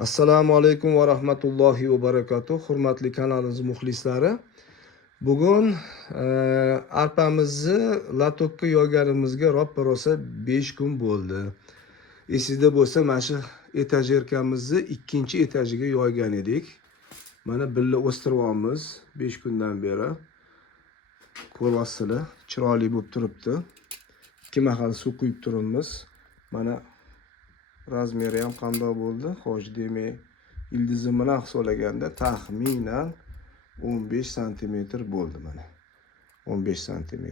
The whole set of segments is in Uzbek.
Assalomu alaykum va rahmatullohi va barakatuh. Hurmatli kanalimiz muxlislari. Bugun arpamizni latokka yoyganimizga ro'ppa-rosa 5 kun bo'ldi. Esingizda bo'lsa, mana shu etajerkamizni ikkinchi etajiga yoygan edik. Mana billa o'stiryapmiz 5 kundan beri. Ko'ryapsizlar, chiroyli bo'lib turibdi. 2 mahal suv quyib turibmiz. Mana razmeri ham qanday bo'ldi? Xo'sh, demak, ildizi bilan hisoblaganda taxminan 15 sm bo'ldi mana. 15 sm.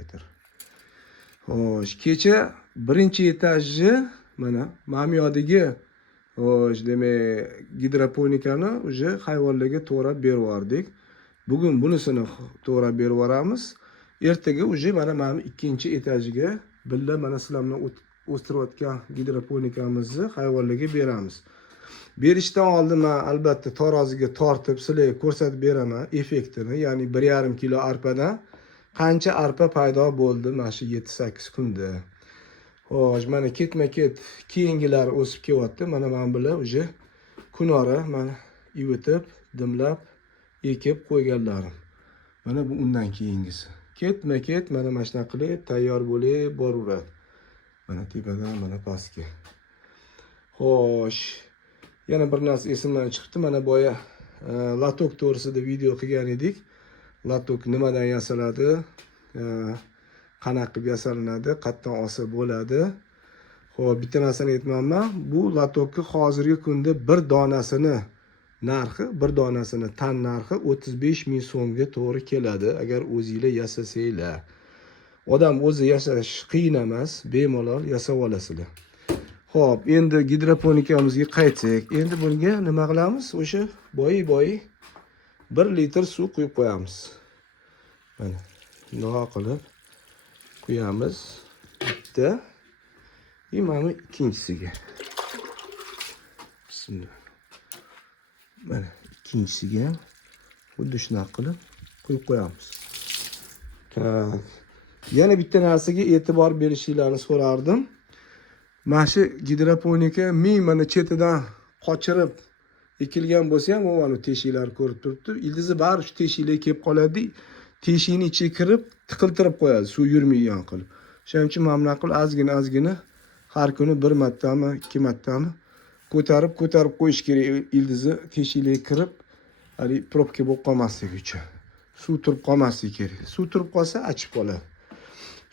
Xo'sh, kecha birinchi etajni mana mamyodagi xo'sh, demak, gidroponikani uje hayvonlarga to'g'rab berib yubordik. Bugun bunisini to'g'rab berib yuboramiz. Ertaga uje mana ikkinchi etajiga billa mana sizlar bilan o'stirayotgan gidroponikamizni hayvonlarga beramiz. Berishdan oldin men albatta taroziga tortib sizlarga ko'rsatib beraman effektini, ya'ni 1,5 kilo arpadan qancha arpa paydo bo'ldi mana shu 7-8 kunda. Xo'sh, mana ketma-ket keyingilari o'sib kelyapti. Mana men bilan uje kunora mana ivitib, dimlab, ekib qo'yganlarim. Mana bu undan keyingisi. Ketma-ket mana shunaqa qilib tayyor bo'lib boraveradi. Mana tepadan mana pastga. Xo'sh, yana bir narsa esimdan chiqdi. Mana boya latok to'g'risida video qilgan edik. Latok nimadan yasaladi? Qanaqa qilib yasalanadi? Qatdan olsa bo'ladi? Xo'p, bitta narsani aytmoqman. Bu latokni hozirgi kunda bir donasini narxi, bir donasini tan narxi 35 ming so'mga to'g'ri keladi agar o'zingizlar yasasanglar. Odam o'zi yasash qiyin emas, bemalol yasab olasizlar. Xo'p, endi gidroponikamizga qaytsak. Endi bunga nima qilamiz? O'sha boyi 1 litr suv quyib qo'yamiz. Mana bunday qilib quyamiz. Bitta. Mana ikkinchisiga. Bismillah. Mana ikkinchisiga ham xuddi shunaqa qilib quyib qo'yamiz. Tak. Yana bitta narsaga e'tibor berishingizni so'rardim. Mana shu gidroponika mana chetidan qochirib ekilgan bo'lsa ham, mana teshiklar ko'rib turibdi. Ildizi bari shu teshiklarga kelib qoladi. Teshikning ichiga kirib, tiqiltirib qo'yadi, suv yurmaydigan qilib. Shuning uchun mana bunaqa qilib ozgina har kuni 1 martami, 2 martami ko'tarib qo'yish kerak. Ildizi teshiklarga kirib, hali probka bo'lib qolmasligi uchun. Suv turib qolmasligi kerak. Suv turib qolsa achib qoladi.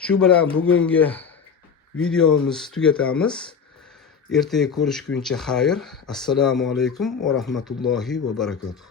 Shu bilan bugungi videomiz tugatamiz. Ertaga ko'rishguncha xayr. Assalomu alaykum va rahmatullohi va barakatuh.